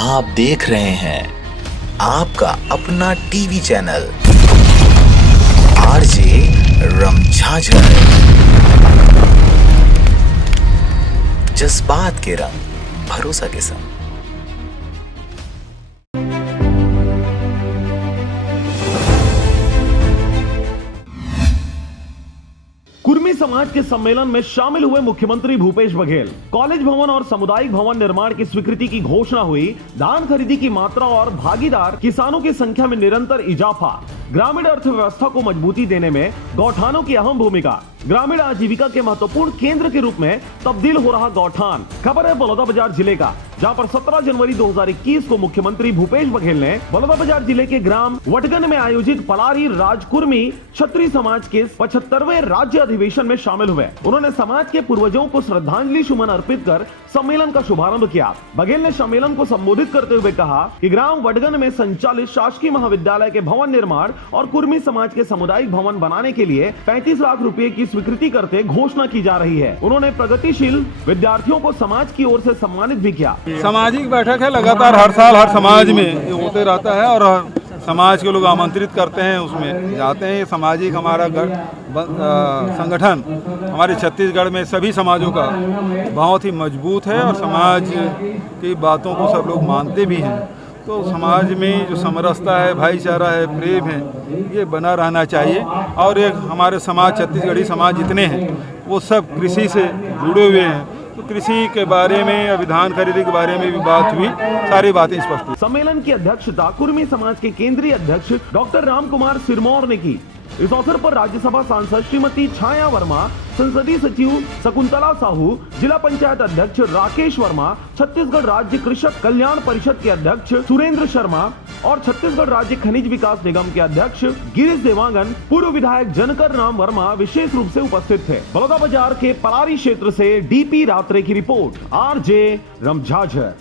आप देख रहे हैं आपका अपना टीवी चैनल आरजे रमझाझर। जज्बात के रंग, भरोसा के संग। कुर्मी समाज के सम्मेलन में शामिल हुए मुख्यमंत्री भूपेश बघेल। कॉलेज भवन और सामुदायिक भवन निर्माण की स्वीकृति की घोषणा हुई। धान खरीदी की मात्रा और भागीदार किसानों की संख्या में निरंतर इजाफा। ग्रामीण अर्थव्यवस्था को मजबूती देने में गौठानों की अहम भूमिका। ग्रामीण आजीविका के महत्वपूर्ण केंद्र के रूप में तब्दील हो रहा गौठान। खबर है बलौदाबाजार जिले का, जहां पर 17 जनवरी 2021 को मुख्यमंत्री भूपेश बघेल ने बलौदाबाजार जिले के ग्राम वटगन में आयोजित पलारी राजकुर्मी क्षत्रिय समाज के 75वें राज्य अधिवेशन में शामिल हुए। उन्होंने समाज के पूर्वजों को श्रद्धांजलि सुमन अर्पित कर सम्मेलन का शुभारंभ किया। बघेल ने सम्मेलन को संबोधित करते हुए कहा कि ग्राम वटगन में संचालित शासकीय महाविद्यालय के भवन निर्माण और कुर्मी समाज के सामुदायिक भवन बनाने के लिए 35 लाख रुपए की स्वीकृति करते घोषणा की जा रही है। उन्होंने प्रगतिशील विद्यार्थियों को समाज की ओर से सम्मानित भी किया। सामाजिक बैठक है, लगातार हर साल हर समाज में होते रहता है और समाज के लोग आमंत्रित करते हैं, उसमें जाते हैं। सामाजिक हमारा संगठन हमारे छत्तीसगढ़ में सभी समाजों का बहुत ही मजबूत है और समाज की बातों को सब लोग मानते भी हैं। तो समाज में जो समरसता है, भाईचारा है, प्रेम है, ये बना रहना चाहिए। और एक हमारे समाज, छत्तीसगढ़ी समाज जितने हैं वो सब कृषि से जुड़े हुए हैं। तो कृषि के बारे में या धान खरीदी के बारे में भी बात हुई, सारी बातें स्पष्ट हुई। सम्मेलन की अध्यक्षता कुर्मी समाज के केंद्रीय अध्यक्ष डॉक्टर राम कुमार सिरमौर ने की। इस अवसर पर राज्यसभा सांसद श्रीमती छाया वर्मा, संसदीय सचिव शकुंतला साहू, जिला पंचायत अध्यक्ष राकेश वर्मा, छत्तीसगढ़ राज्य कृषक कल्याण परिषद के अध्यक्ष सुरेंद्र शर्मा और छत्तीसगढ़ राज्य खनिज विकास निगम के अध्यक्ष गिरीश देवांगन, पूर्व विधायक जनकर राम वर्मा विशेष रूप से उपस्थित थे। बलौदाबाजार के पलारी क्षेत्र से डीपी रात्रे की रिपोर्ट, आरजे रमझाझर।